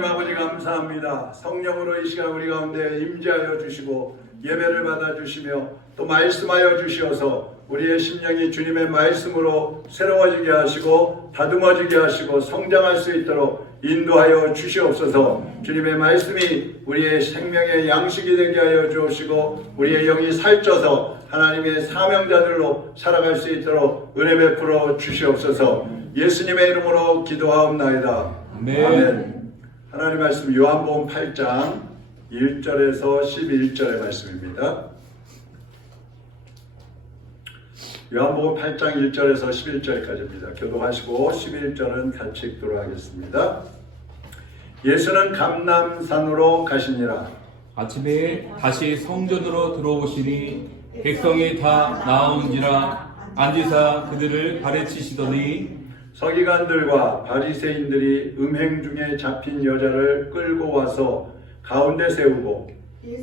하나님 아버지 감사합니다. 성령으로 이 시간 우리 가운데 임재하여 주시고 예배를 받아주시며 또 말씀하여 주시어서 우리의 심령이 주님의 말씀으로 새로워지게 하시고 다듬어지게 하시고 성장할 수 있도록 인도하여 주시옵소서. 주님의 말씀이 우리의 생명의 양식이 되게 하여 주시고 우리의 영이 살쪄서 하나님의 사명자들로 살아갈 수 있도록 은혜 베풀어 주시옵소서. 예수님의 이름으로 기도하옵나이다. 아멘. 하나님 말씀 요한복음 8장 1절에서 11절의 말씀입니다. 요한복음 8장 1절에서 11절까지입니다. 교독하시고 11절은 같이 읽도록 하겠습니다. 예수는 감람산으로 가시니라. 아침에 다시 성전으로 들어오시니 백성이 다 나온지라 앉으사 그들을 가르치시더니 서기관들과 바리새인들이 음행 중에 잡힌 여자를 끌고 와서 가운데 세우고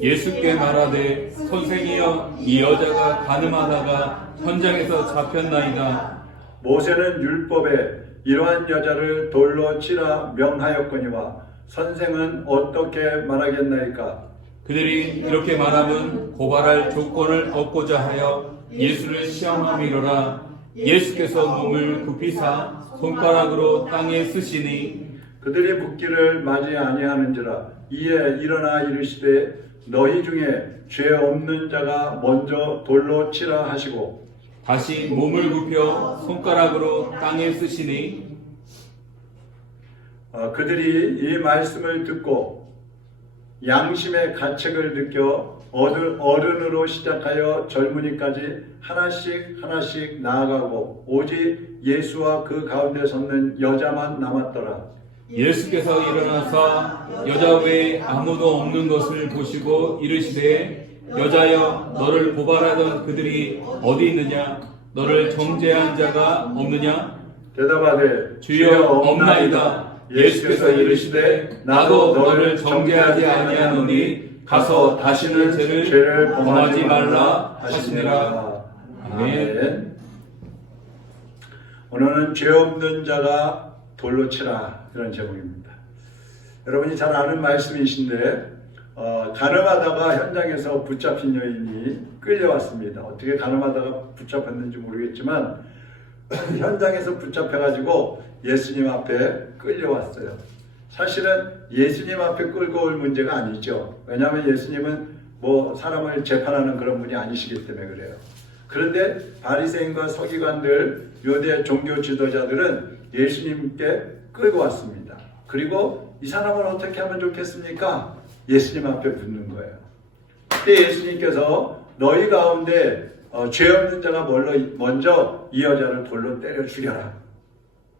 예수께 말하되 선생이여 이 여자가 가늠하다가 현장에서 잡혔나이다. 모세는 율법에 이러한 여자를 돌로 치라 명하였거니와 선생은 어떻게 말하겠나이까? 그들이 이렇게 말하면 고발할 조건을 얻고자 하여 예수를 시험함이로라. 예수께서 몸을 굽히사 손가락으로 땅에 쓰시니 그들이 묻기를 맞이 아니하는지라. 이에 일어나 이르시되 너희 중에 죄 없는 자가 먼저 돌로 치라 하시고 다시 몸을 굽혀 손가락으로 땅에 쓰시니 그들이 이 말씀을 듣고 양심의 가책을 느껴 어른으로 시작하여 젊은이까지 하나씩 나아가고 오직 예수와 그 가운데 섰는 여자만 남았더라. 예수께서 일어나사 여자 외에 아무도 없는 것을 보시고 이르시되 여자여 너를 고발하던 그들이 어디 있느냐? 너를 정죄한 자가 없느냐? 대답하되 주여 없나이다. 예수께서 이르시되 나도 너를 정죄하지 아니하노니 가서 다시는 죄를 범하지 말라 하시니라. 아멘. 오늘은 죄 없는 자가 돌로 치라, 그런 제목입니다. 여러분이 잘 아는 말씀이신데 가늠하다가 현장에서 붙잡힌 여인이 끌려왔습니다. 어떻게 가늠하다가 붙잡혔는지 모르겠지만 현장에서 붙잡혀가지고 예수님 앞에 끌려왔어요. 사실은 예수님 앞에 끌고 올 문제가 아니죠. 왜냐하면 예수님은 사람을 재판하는 그런 분이 아니시기 때문에 그래요. 그런데 바리새인과 서기관들, 유대 종교 지도자들은 예수님께 끌고 왔습니다. 그리고 이 사람을 어떻게 하면 좋겠습니까? 예수님 앞에 붙는 거예요. 그때 예수님께서 너희 가운데 죄 없는 자가 먼저 이 여자를 돌로 때려 죽여라.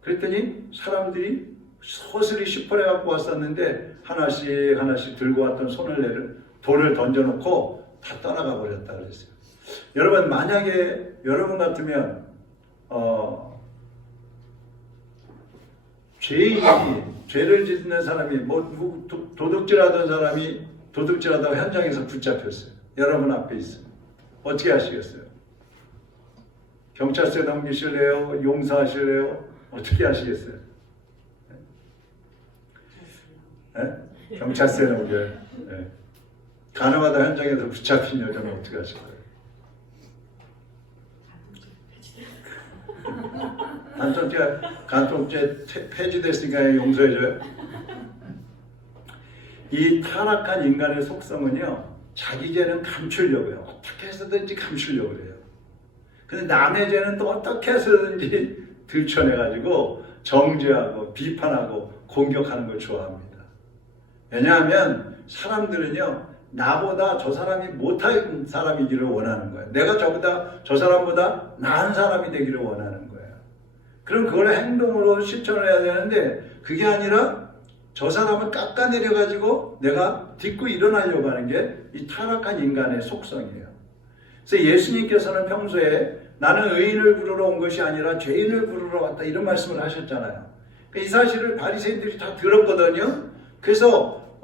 그랬더니 사람들이 서슬이 시퍼래 갖고 왔었는데 하나씩 들고 왔던 돌을 던져놓고 다 떠나가 버렸다 그랬어요. 여러분, 만약에 여러분 같으면 죄를 짓는 사람이 도둑질하던 사람이 도둑질하다가 현장에서 붙잡혔어요. 여러분 앞에 있어요. 어떻게 하시겠어요? 경찰서에 넘기실래요? 용서하실래요? 어떻게 하시겠어요? 네? 경찰서에 넘겨요. 네. 가늠하다 현장에서 붙잡힌 여자는 어떻게 하실 거예요? 간통죄 폐지됐으니까 용서해줘요. 이 타락한 인간의 속성은요, 자기 죄는 감추려고 해요. 어떻게 해서든지 감추려고 해요. 근데 남의 죄는 또 어떻게 해서든지 들춰내가지고 정죄하고 비판하고 공격하는 걸 좋아합니다. 왜냐하면 사람들은요, 나보다 저 사람이 못한 사람이기를 원하는 거예요. 내가 저 사람보다 나은 사람이 되기를 원하는 거예요. 그럼 그걸 행동으로 실천을 해야 되는데 그게 아니라 저 사람을 깎아내려가지고 내가 딛고 일어나려고 하는 게 이 타락한 인간의 속성이에요. 그래서 예수님께서는 평소에 나는 의인을 부르러 온 것이 아니라 죄인을 부르러 왔다, 이런 말씀을 하셨잖아요. 이 사실을 바리새인들이 다 들었거든요. 그래서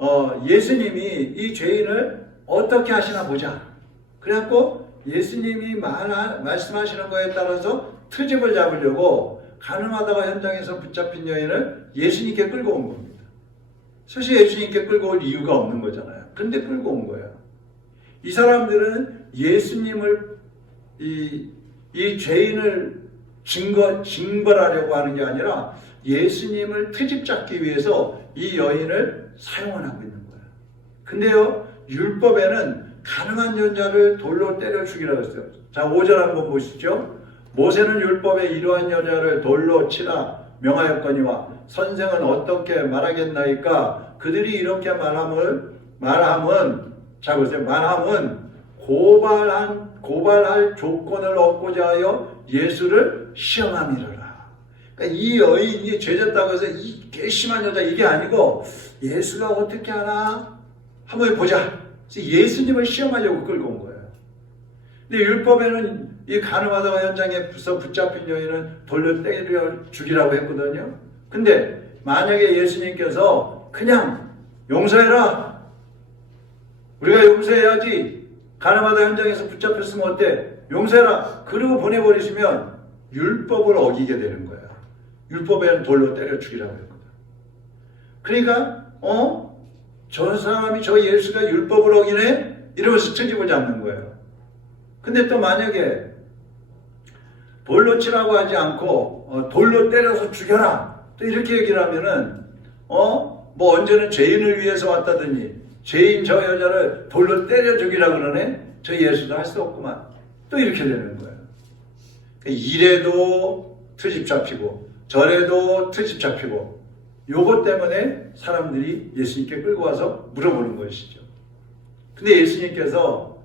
예수님이 이 죄인을 어떻게 하시나 보자. 그래갖고 예수님이 말씀하시는 거에 따라서 트집을 잡으려고 가늠하다가 현장에서 붙잡힌 여인을 예수님께 끌고 온 겁니다. 사실 예수님께 끌고 올 이유가 없는 거잖아요. 근데 끌고 온 거예요. 이 사람들은 예수님을 이 죄인을 징벌하려고 하는 게 아니라 예수님을 트집 잡기 위해서 이 여인을 사용을 하고 있는 거예요. 근데요, 율법에는 가늠한 여자를 돌로 때려 죽이라고 했어요. 자, 5절 한번 보시죠. 모세는 율법에 이러한 여자를 돌로 치라 명하였거니와 선생은 어떻게 말하겠나이까? 그들이 이렇게 말함은 자 보세요. 말함은 고발할 조건을 얻고자 하여 예수를 시험함이로라. 그러니까 이 여인이 죄졌다고 해서 이 괘씸한 여자 이게 아니고 예수가 어떻게 하나 한번 보자. 예수님을 시험하려고 끌고 온 거예요. 근데 율법에는 이 가늠하다가 현장에서 붙잡힌 여인은 돌로 때려 죽이라고 했거든요. 근데 만약에 예수님께서 그냥 용서해라. 우리가 용서해야지. 가늠하다 현장에서 붙잡혔으면 어때? 용서해라. 그리고 보내버리시면 율법을 어기게 되는 거예요. 율법에는 돌로 때려 죽이라고 했거든. 그러니까 저 사람이 저 예수가 율법을 어기네? 이러면서 트집을 잡는 거예요. 근데 또 만약에 돌로 치라고 하지 않고 돌로 때려서 죽여라. 또 이렇게 얘기를 하면은 뭐 언제는 죄인을 위해서 왔다더니 죄인 저 여자를 돌로 때려 죽이라 그러네? 저 예수도 할 수 없구만. 또 이렇게 되는 거예요. 이래도 트집 잡히고 저래도 트집 잡히고 요것 때문에 사람들이 예수님께 끌고 와서 물어보는 것이죠. 근데 예수님께서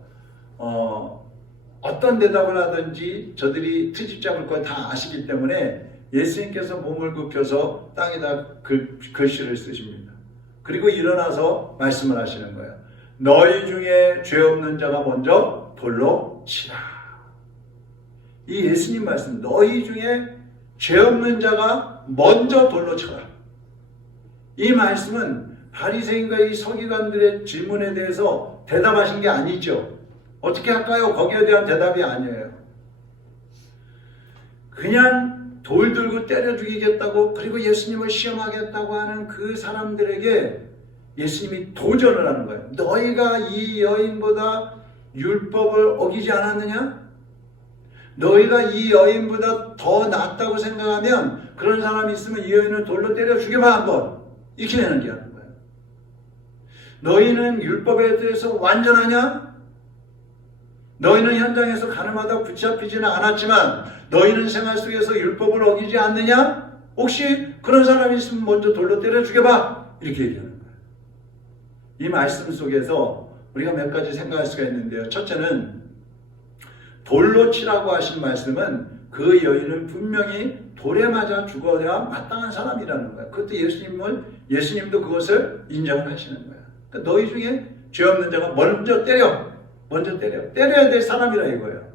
어떤 대답을 하든지 저들이 트집 잡을 건 다 아시기 때문에 예수님께서 몸을 굽혀서 땅에다 글씨를 쓰십니다. 그리고 일어나서 말씀을 하시는 거예요. 너희 중에 죄 없는 자가 먼저 돌로 치라. 이 예수님 말씀, 너희 중에 죄 없는 자가 먼저 돌로 쳐라. 이 말씀은 바리새인과 이 서기관들의 질문에 대해서 대답하신 게 아니죠. 어떻게 할까요? 거기에 대한 대답이 아니에요. 그냥 돌 들고 때려 죽이겠다고 그리고 예수님을 시험하겠다고 하는 그 사람들에게 예수님이 도전을 하는 거예요. 너희가 이 여인보다 율법을 어기지 않았느냐? 너희가 이 여인보다 더 낫다고 생각하면 그런 사람이 있으면 이 여인을 돌로 때려 죽여봐 한번. 이렇게 얘기하는 거예요. 너희는 율법에 대해서 완전하냐? 너희는 현장에서 가늠하다 붙잡히지는 않았지만 너희는 생활 속에서 율법을 어기지 않느냐? 혹시 그런 사람이 있으면 먼저 돌로 때려 죽여봐. 이렇게 얘기하는 거예요. 이 말씀 속에서 우리가 몇 가지 생각할 수가 있는데요. 첫째는 돌로 치라고 하신 말씀은 그 여인은 분명히 돌에 맞아 죽어야 마땅한 사람이라는 거예요. 그것도 예수님도 그것을 인정을 하시는 거예요. 그러니까 너희 중에 죄 없는 자가 먼저 때려. 때려야 될 사람이라 이거예요.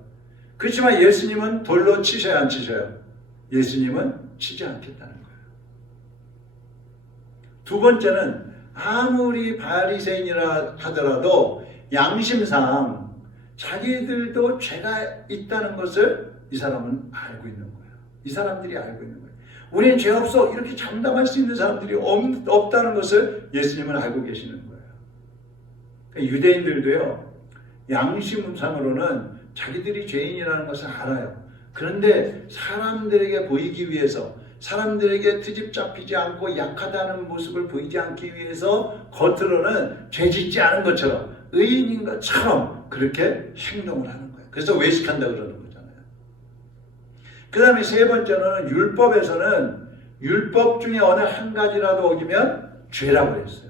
그렇지만 예수님은 돌로 치셔야 안 치셔요? 예수님은 치지 않겠다는 거예요. 두 번째는 아무리 바리새인이라 하더라도 양심상 자기들도 죄가 있다는 것을 이 사람은 알고 있는 거예요. 이 사람들이 알고 있는 거예요. 우리는 죄 없어 이렇게 장담할 수 있는 사람들이 없다는 것을 예수님은 알고 계시는 거예요. 그러니까 유대인들도요. 양심상으로는 자기들이 죄인이라는 것을 알아요. 그런데 사람들에게 보이기 위해서 사람들에게 트집 잡히지 않고 약하다는 모습을 보이지 않기 위해서 겉으로는 죄짓지 않은 것처럼 의인인 것처럼 그렇게 행동을 하는 거예요. 그래서 외식한다 그러는 거잖아요. 그 다음에 세 번째는 율법에서는 율법 중에 어느 한 가지라도 어기면 죄라고 했어요.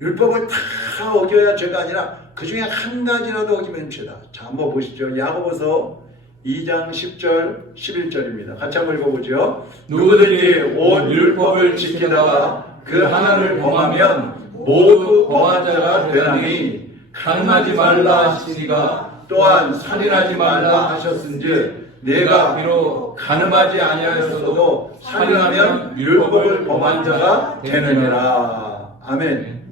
율법을 다 어겨야 죄가 아니라 그 중에 한 가지라도 어기면 죄다. 자, 한번 보시죠. 야고보서 2장 10절 11절입니다. 같이 한번 읽어보죠. 누구든지 온 율법을 지키다가 그 하나를 범하면 모두 범한 자가 되나니 가늠하지 말라 하시니가 또한 살인하지 말라 하셨은즉 내가 비록 가늠하지 아니하였어도 살인하면 율법을 범한 자가 되느니라. 아멘.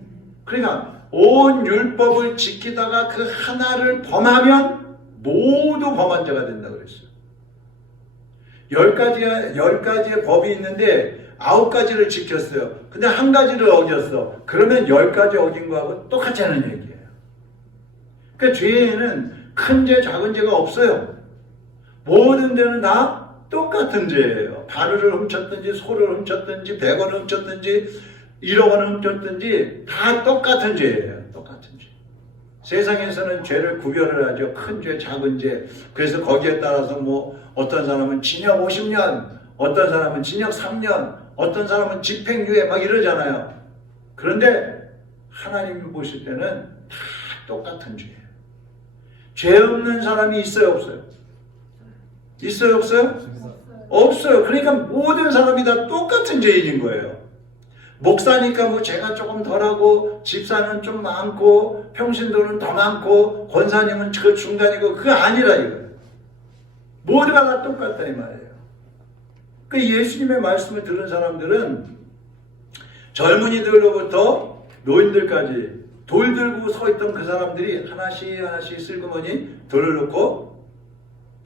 그러니까 온 율법을 지키다가 그 하나를 범하면 모두 범한 자가 된다고 그랬어요. 10가지의 법이 있는데 9가지를 지켰어요. 근데 한 가지를 어겼어. 그러면 10가지 어긴 거하고 똑같다는 얘기예요. 그러니까 죄에는 큰 죄, 작은 죄가 없어요. 모든 죄는 다 똑같은 죄예요. 바늘을 훔쳤든지 소를 훔쳤든지 100원을 훔쳤든지 1억 원을 훔쳤든지 다 똑같은 죄예요. 똑같은 죄. 세상에서는 죄를 구별을 하죠. 큰 죄, 작은 죄. 그래서 거기에 따라서 뭐 어떤 사람은 징역 50년, 어떤 사람은 징역 3년, 어떤 사람은 집행유예 막 이러잖아요. 그런데 하나님이 보실 때는 다 똑같은 죄예요. 죄 없는 사람이 있어요, 없어요? 있어요, 없어요? 없어요. 그러니까 모든 사람이 다 똑같은 죄인인 거예요. 목사니까 뭐 죄가 조금 덜하고 집사는 좀 많고 평신도는 더 많고 권사님은 그 중간이고 그거 아니라 이거예요. 모두가 다 똑같다 이 말이에요. 그 예수님의 말씀을 들은 사람들은 젊은이들로부터 노인들까지 돌 들고 서 있던 그 사람들이 하나씩 하나씩 슬그머니 돌을 놓고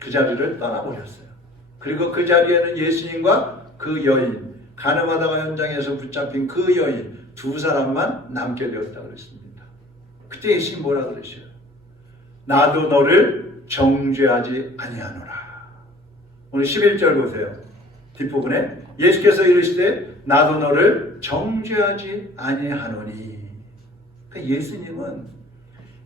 그 자리를 떠나버렸어요. 그리고 그 자리에는 예수님과 그 여인, 가늠하다가 현장에서 붙잡힌 그 여인 두 사람만 남게 되었다고 그랬습니다. 그때 예수님이 뭐라 그러셔요? 나도 너를 정죄하지 아니하노라. 오늘 11절 보세요. 뒷부분에 예수께서 이르시되 나도 너를 정죄하지 아니하노니. 그러니까 예수님은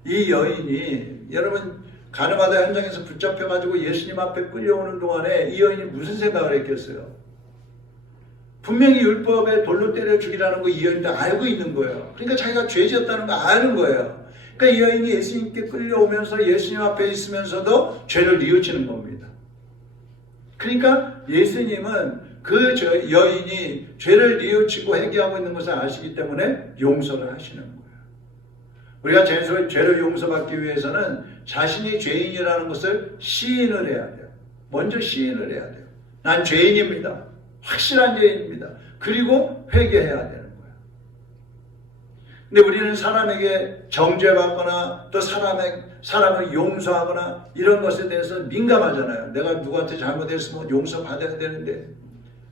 이 여인이 여러분 가늠하다 현장에서 붙잡혀가지고 예수님 앞에 끌려오는 동안에 이 여인이 무슨 생각을 했겠어요? 분명히 율법에 돌로 때려 죽이라는 거 이 여인도 알고 있는 거예요. 그러니까 자기가 죄지었다는 거 아는 거예요. 그러니까 이 여인이 예수님께 끌려오면서 예수님 앞에 있으면서도 죄를 뉘우치는 겁니다. 그러니까 예수님은 그 여인이 죄를 뉘우치고 회개하고 있는 것을 아시기 때문에 용서를 하시는 거예요. 우리가 죄를 용서받기 위해서는 자신이 죄인이라는 것을 시인을 해야 돼요. 먼저 시인을 해야 돼요. 난 죄인입니다. 확실한 죄인입니다. 그리고 회개해야 되는 거예요. 근데 우리는 사람에게 정죄받거나 또 사람을 용서하거나 이런 것에 대해서 민감하잖아요. 내가 누구한테 잘못했으면 용서받아야 되는데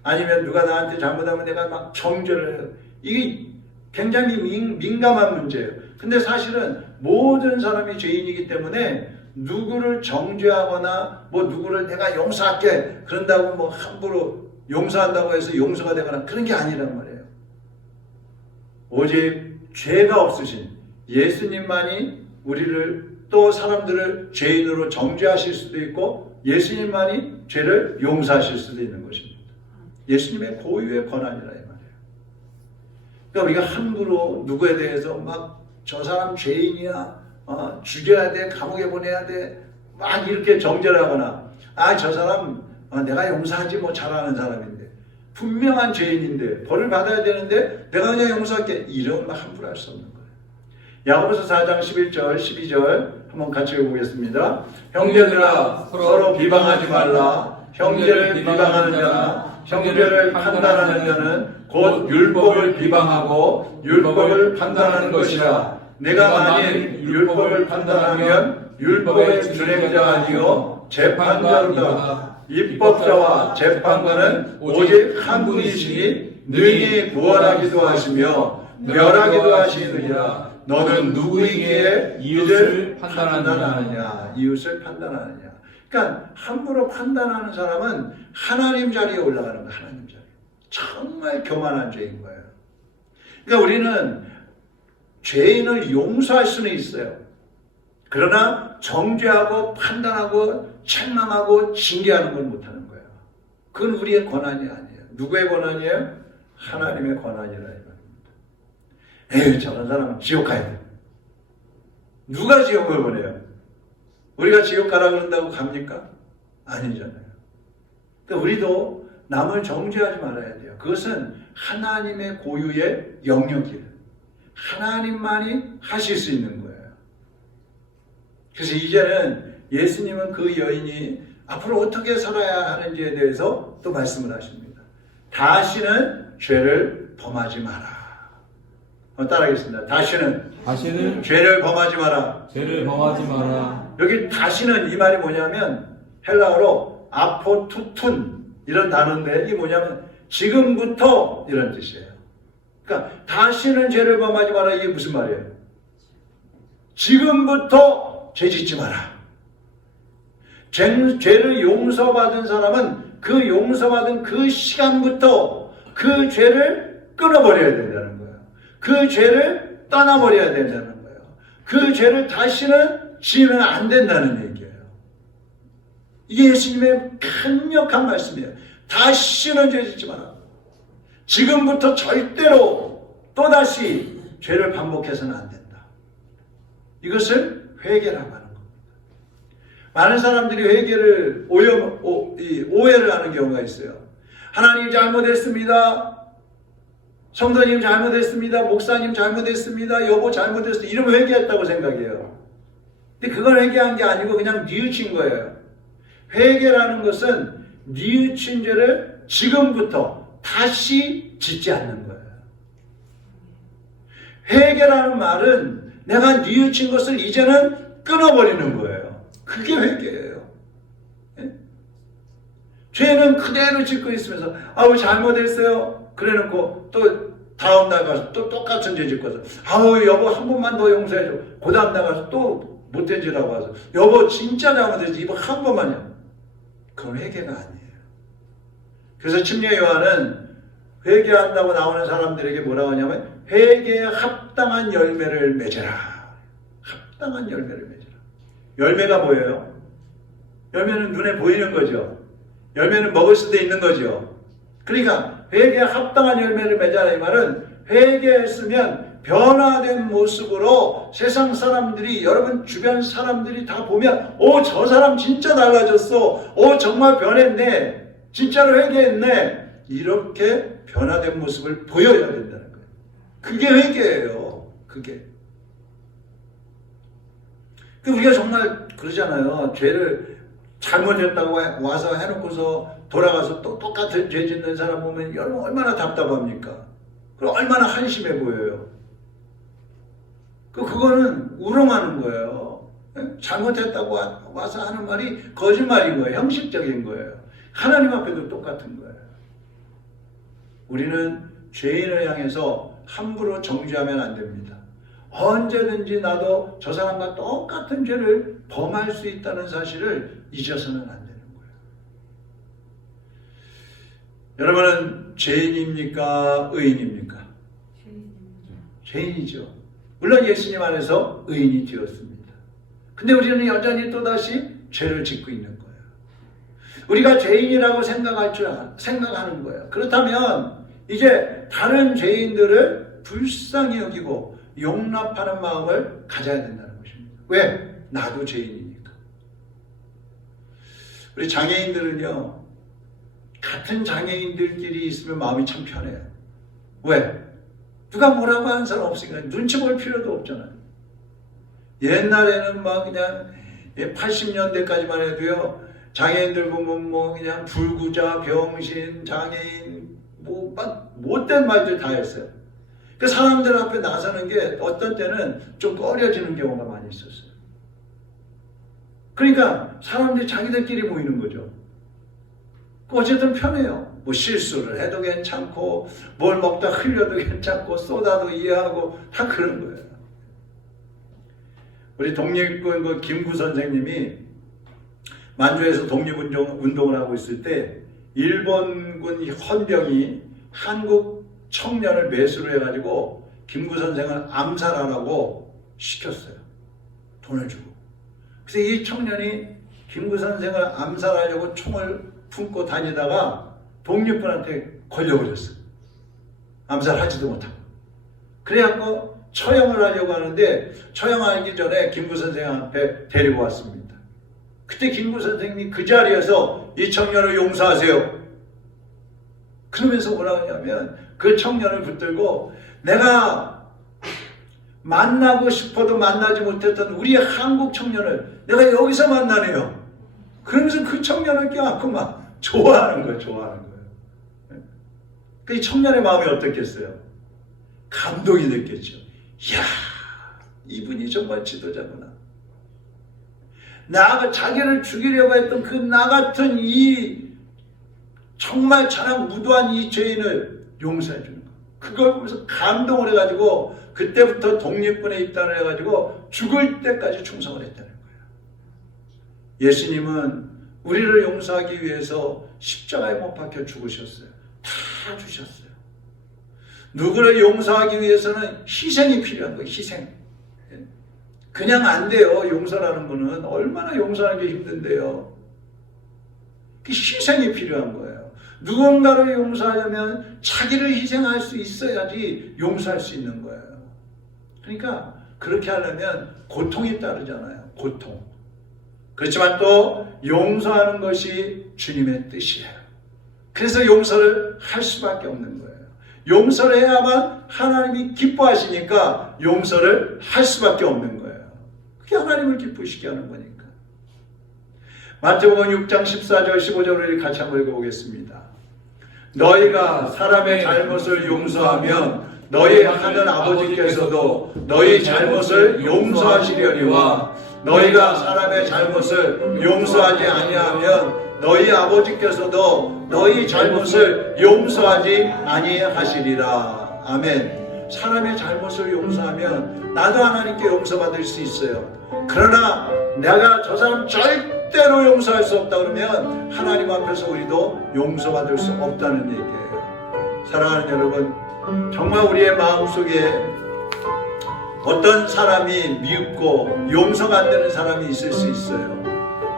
아니면 누가 나한테 잘못하면 내가 막 정죄를 해요. 이게 굉장히 민감한 문제예요. 근데 사실은 모든 사람이 죄인이기 때문에 누구를 정죄하거나 뭐 누구를 내가 용서할게 그런다고 뭐 함부로 용서한다고 해서 용서가 되거나 그런 게 아니란 말이에요. 오직 죄가 없으신 예수님만이 우리를 또 사람들을 죄인으로 정죄하실 수도 있고 예수님만이 죄를 용서하실 수도 있는 것입니다. 예수님의 고유의 권한이라 이 말이에요. 그러니까 우리가 함부로 누구에 대해서 막 저 사람 죄인이야, 죽여야 돼, 감옥에 보내야 돼, 막 이렇게 정죄를 하거나 저 사람 내가 용서하지 뭐 잘하는 사람인데 분명한 죄인인데 벌을 받아야 되는데 내가 그냥 용서할게 이런 말 함부로 할 수 없는 거예요. 야고보서 4장 11절 12절 한번 같이 읽어보겠습니다. 형제들아 서로 비방하지 말라. 형제를 비방하는 자나 형제를 판단하는 자는 곧 율법을 비방하고 율법을 판단하는 것이라. 내가 만일 율법을 판단하면 율법의 준행자가 아니요 재판자로다. 입법자와 재판관은 오직 한 분이시니 능히 구원하기도 하시며 멸하기도 하시느니라. 너는 누구이기에 이웃을 판단하느냐? 이웃을 판단하느냐? 그러니까 함부로 판단하는 사람은 하나님 자리에 올라가는 거예요. 하나님 자리. 정말 교만한 죄인 거예요. 그러니까 우리는 죄인을 용서할 수는 있어요. 그러나 정죄하고 판단하고 책망하고 징계하는 건 못하는 거예요. 그건 우리의 권한이 아니에요. 누구의 권한이에요? 하나님의 권한이라 이 말입니다. 에휴, 저런 사람은 지옥 가야 돼. 누가 지옥을 보내요? 우리가 지옥 가라 그런다고 갑니까? 아니잖아요. 그러니까 우리도 남을 정죄하지 말아야 돼요. 그것은 하나님의 고유의 영역이에요. 하나님만이 하실 수 있는 거예요. 그래서 이제는 예수님은 그 여인이 앞으로 어떻게 살아야 하는지에 대해서 또 말씀을 하십니다. 다시는 죄를 범하지 마라. 따라하겠습니다. 다시는 죄를 범하지 마라. 죄를 범하지 마라. 여기 다시는 이 말이 뭐냐면 헬라어로 아포투툰 이런 단어인데 이 뭐냐면 지금부터 이런 뜻이에요. 그러니까 다시는 죄를 범하지 마라. 이게 무슨 말이에요? 지금부터 죄 짓지 마라. 죄를 용서받은 사람은 그 용서받은 그 시간부터 그 죄를 끊어버려야 된다는 거예요. 그 죄를 떠나버려야 된다는 거예요. 그 죄를 다시는 지으면 안 된다는 얘기예요. 이게 예수님의 강력한 말씀이에요. 다시는 죄 짓지 마라. 지금부터 절대로 또다시 죄를 반복해서는 안 된다. 이것을 회개라고 하는 겁니다. 많은 사람들이 회개를 오해를 하는 경우가 있어요. 하나님 잘못했습니다. 성도님 잘못했습니다. 목사님 잘못했습니다. 여보 잘못했습니다. 이러면 회개했다고 생각해요. 근데 그걸 회개한 게 아니고 그냥 뉘우친 거예요. 회개라는 것은 뉘우친 죄를 지금부터 다시 짓지 않는 거예요. 회개라는 말은 내가 뉘우친 것을 이제는 끊어버리는 거예요. 그게 회개예요. 예? 죄는 그대로 짓고 있으면서 아우 잘못했어요. 그래놓고 또 다음날 가서 또 똑같은 죄 짓고 와서 아우 여보 한 번만 더 용서해줘. 그 다음날 가서 또 못된 죄라고 와서 여보 진짜 잘못했어. 이번 한 번만요. 그건 회개가 아니에요. 그래서 침례 요한은 회개한다고 나오는 사람들에게 뭐라고 하냐면 회개에 합당한 열매를 맺어라. 합당한 열매를 맺어라. 열매가 뭐예요? 열매는 눈에 보이는 거죠. 열매는 먹을 수도 있는 거죠. 그러니까 회개에 합당한 열매를 맺어라. 이 말은 회개했으면 변화된 모습으로 세상 사람들이 여러분 주변 사람들이 다 보면 저 사람 진짜 달라졌어. 정말 변했네. 진짜로 회개했네. 이렇게 변화된 모습을 보여야 된다는 거예요. 그게 회개예요. 그게. 우리가 정말 그러잖아요. 죄를 잘못했다고 와서 해놓고서 돌아가서 또 똑같은 죄 짓는 사람 보면 얼마나 답답합니까? 그리고 얼마나 한심해 보여요. 그거는 우롱하는 거예요. 잘못했다고 와서 하는 말이 거짓말인 거예요. 형식적인 거예요. 하나님 앞에도 똑같은 거예요. 우리는 죄인을 향해서 함부로 정죄하면 안 됩니다. 언제든지 나도 저 사람과 똑같은 죄를 범할 수 있다는 사실을 잊어서는 안 되는 거예요. 여러분은 죄인입니까? 의인입니까? 죄인이죠. 물론 예수님 안에서 의인이 되었습니다. 근데 우리는 여전히 또다시 죄를 짓고 있는 거예요. 우리가 죄인이라고 생각하는 거예요. 그렇다면 이제 다른 죄인들을 불쌍히 여기고 용납하는 마음을 가져야 된다는 것입니다. 왜? 나도 죄인이니까. 우리 장애인들은요, 같은 장애인들끼리 있으면 마음이 참 편해요. 왜? 누가 뭐라고 하는 사람 없으니까 눈치 볼 필요도 없잖아요. 옛날에는 막 그냥 80년대까지만 해도요, 장애인들 보면 그냥 불구자, 병신, 장애인, 막 못된 말들 다 했어요. 그 사람들 앞에 나서는 게 어떤 때는 좀 꺼려지는 경우가 많이 있었어요. 그러니까 사람들이 자기들끼리 모이는 거죠. 어쨌든 편해요. 뭐 실수를 해도 괜찮고 뭘 먹다 흘려도 괜찮고 쏟아도 이해하고 다 그런 거예요. 우리 독립군 김구 선생님이 만주에서 독립운동을 하고 있을 때 일본군 헌병이 한국 청년을 매수를 해가지고 김구 선생을 암살하라고 시켰어요. 돈을 주고. 그래서 이 청년이 김구 선생을 암살하려고 총을 품고 다니다가 독립군한테 걸려버렸어요. 암살하지도 못하고. 그래갖고 처형을 하려고 하는데 처형하기 전에 김구 선생 앞에 데리고 왔습니다. 그때 김구 선생님이 그 자리에서 이 청년을 용서하세요. 그러면서 뭐라고 하냐면 그 청년을 붙들고 내가 만나고 싶어도 만나지 못했던 우리 한국 청년을 내가 여기서 만나네요. 그러면서 그 청년을 껴안고 막 좋아하는 거예요. 좋아하는 거예요. 그 청년의 마음이 어떻겠어요? 감동이 됐겠죠. 이야, 이분이 정말 지도자구나. 자기를 죽이려고 했던 그 나 같은 이 정말 자랑 무도한 이 죄인을 용서해 주는 거예요. 그걸 보면서 감동을 해가지고 그때부터 독립군에 입단을 해가지고 죽을 때까지 충성을 했다는 거예요. 예수님은 우리를 용서하기 위해서 십자가에 못 박혀 죽으셨어요. 다 주셨어요. 누구를 용서하기 위해서는 희생이 필요한 거예요. 희생. 그냥 안 돼요. 용서라는 거는 얼마나 용서하는 게 힘든데요. 희생이 필요한 거예요. 누군가를 용서하려면 자기를 희생할 수 있어야지 용서할 수 있는 거예요. 그러니까 그렇게 하려면 고통이 따르잖아요. 고통. 그렇지만 또 용서하는 것이 주님의 뜻이에요. 그래서 용서를 할 수밖에 없는 거예요. 용서를 해야만 하나님이 기뻐하시니까 용서를 할 수밖에 없는 거예요. 그게 하나님을 기쁘시게 하는 거니까. 마태복음 6장 14절 15절을 같이 한번 읽어보겠습니다. 너희가 사람의 잘못을 용서하면 너희 하늘 아버지께서도 너희 잘못을 용서하시려니와 너희가 사람의 잘못을 용서하지 아니하면 너희 아버지께서도 너희 잘못을 용서하지 아니하시리라. 아멘. 사람의 잘못을 용서하면 나도 하나님께 용서받을 수 있어요. 그러나 내가 저 사람 절대로 용서할 수 없다 그러면 하나님 앞에서 우리도 용서받을 수 없다는 얘기예요. 사랑하는 여러분, 정말 우리의 마음속에 어떤 사람이 미흡고 용서가 안 되는 사람이 있을 수 있어요.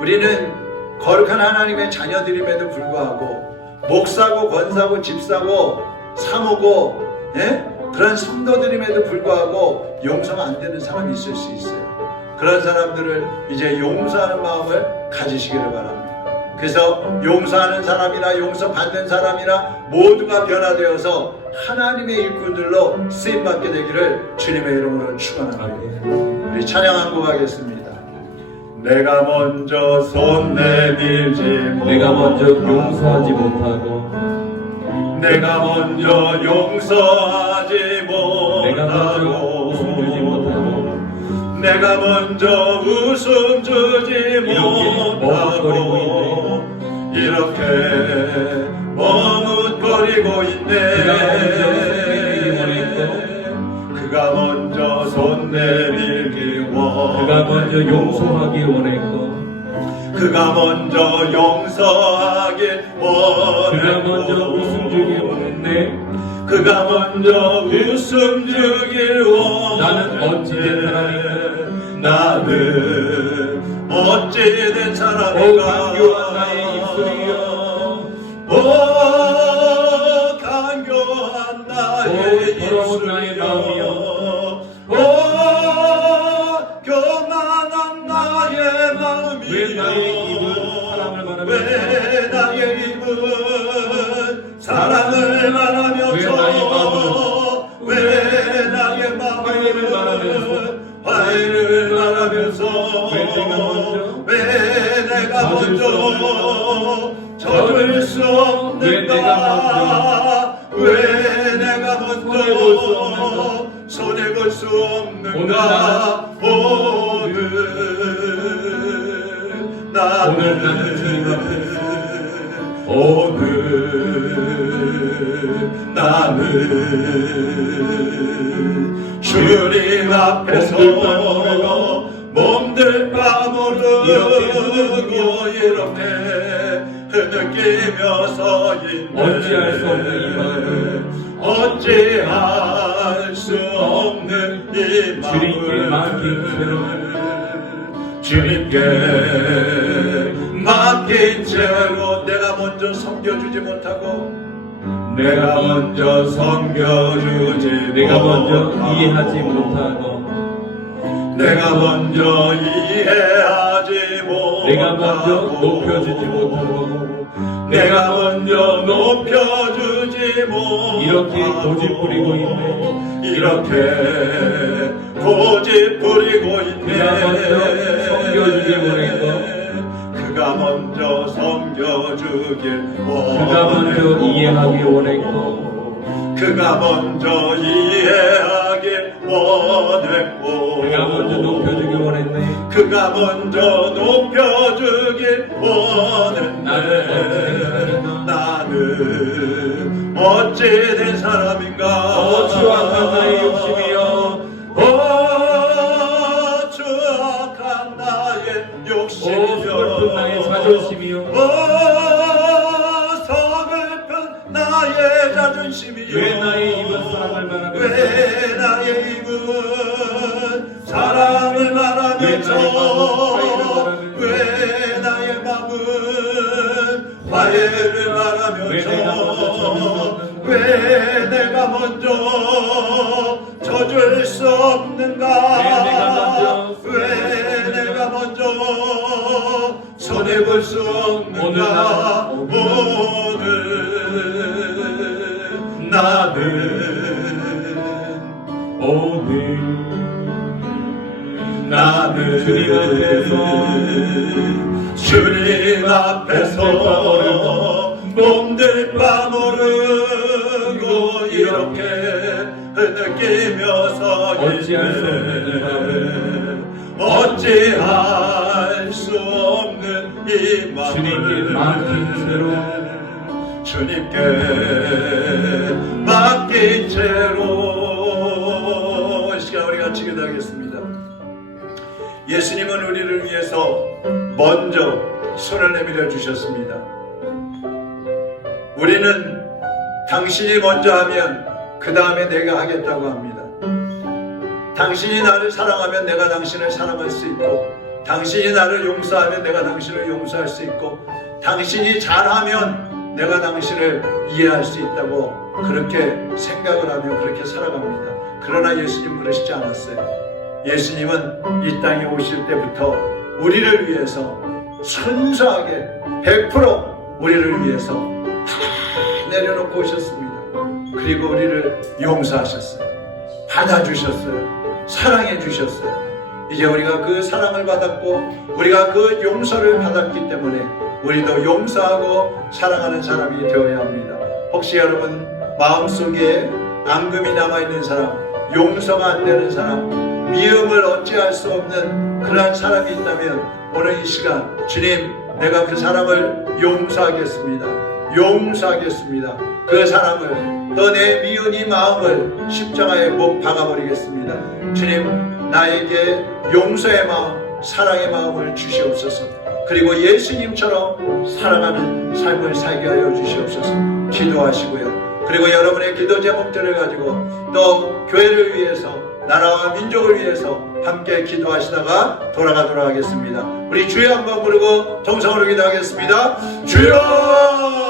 우리는 거룩한 하나님의 자녀들임에도 불구하고 목사고 권사고 집사고 사모고 그런 성도들임에도 불구하고 용서가 안 되는 사람이 있을 수 있어요. 그런 사람들을 이제 용서하는 마음을 가지시기를 바랍니다. 그래서 용서하는 사람이나 용서받는 사람이나 모두가 변화되어서 하나님의 일꾼들로 쓰임받게 되기를 주님의 이름으로 축원합니다. 우리 찬양 한 곡 하겠습니다. 내가 먼저 손 내밀지 내가 먼저 용서하지 못하고 내가 먼저 용서하지 내가 먼저 못하고 웃음 주지 못하고 내가 먼저 웃음 주지 머뭇거리고 못하고 이렇게 머뭇거리고 있네. 그가 먼저 손 내밀기 원했고 그가 먼저 용서하기 원했고 그가 먼저 용서하길 원했고 그가 먼저 웃음 주기 원했네. 그가 먼저 웃음 주길 원했네. 나는 어찌된 사람인가? 나는 어찌된 오 사람인가? 간교한 나의 입술이여 오 간교한 나의 오 더러운 나의 마음이여 오 교만한 나의 마음이여 왜 나의 입은 사랑을 말하면서 왜 나의 입은 사랑을 말하면서 왜 나의 마음은 왜 나의 화해를 말하면서 화해를 말하면서 왜 내가 먼저 젖을 수 없는가 왜 내가 먼저 손해볼 수 없는가 오늘 나는 주님 앞에서 몸들 까무르고 이렇게 느끼며 서 있네. 어찌할 수 없는 이 마음을 어찌할 수 없는 이 주님께 마음을 맡긴 채로 주님께 맡긴 채로 내가 먼저 섬겨주지 못하고 내가 먼저 섬겨주지 내가 먼저 못하고 이해하지 못하고 내가 먼저 이해하지 못하고 내가 먼저 높여주지 못하고 내가 먼저 높여주지 못하고 이렇게 고집 부리고 있네. 이렇게 고집 부리고 있네. 그가 먼저 섬겨주길 원했고 그가 먼저 섬겨주길 그가 먼저 원했고 이해하기 원했고 그가 먼저 이해하길 원했고 그가 먼저 높여주기 원했네. 그가 먼저 높여주길 원했네. 나는 어찌된 사람인가? 나는 나는 어찌된 사람인가 추악한 나의 욕심이여 추악한 나의 욕심이여 서글픈 나의 자존심이여 서글픈 나의 자존심이여 왜 나의 입은 사랑을 말하면서 왜 나의 입은 사랑을 말하면서 왜 나의 마음은 화해를 말하면서 왜 내가 먼저 져줄 수 없는가 왜 내가 먼저 손해볼 수 없는가 오늘 나는 주님 앞에서 몸들 바 모르고 이렇게 느끼며 어찌할 수 없는 이 마음을 주님께 맡긴 채로 이 시간 우리 같이 기도하겠습니다. 예수님은 우리를 위해서 먼저 손을 내밀어 주셨습니다. 우리는 당신이 먼저 하면 그 다음에 내가 하겠다고 합니다. 당신이 나를 사랑하면 내가 당신을 사랑할 수 있고, 당신이 나를 용서하면 내가 당신을 용서할 수 있고, 당신이 잘하면 내가 당신을 이해할 수 있다고 그렇게 생각을 하며 그렇게 살아갑니다. 그러나 예수님은 그러시지 않았어요. 예수님은 이 땅에 오실 때부터 우리를 위해서 순수하게 100% 우리를 위해서 다 내려놓고 오셨습니다. 그리고 우리를 용서하셨어요. 받아주셨어요. 사랑해 주셨어요. 이제 우리가 그 사랑을 받았고 우리가 그 용서를 받았기 때문에 우리도 용서하고 사랑하는 사람이 되어야 합니다. 혹시 여러분 마음속에 앙금이 남아있는 사람, 용서가 안 되는 사람, 미움을 어찌할 수 없는 그러한 사람이 있다면 오늘 이 시간 주님 내가 그 사람을 용서하겠습니다. 용서하겠습니다. 그 사람을 또 내 미운 이 마음을 십자가에 못 박아버리겠습니다. 주님 나에게 용서의 마음, 사랑의 마음을 주시옵소서. 그리고 예수님처럼 사랑하는 삶을 살게 하여 주시옵소서. 기도하시고요. 그리고 여러분의 기도 제목들을 가지고 또 교회를 위해서 나라와 민족을 위해서 함께 기도하시다가 돌아가도록 하겠습니다. 우리 주여 한번 부르고 정성으로 기도하겠습니다. 주여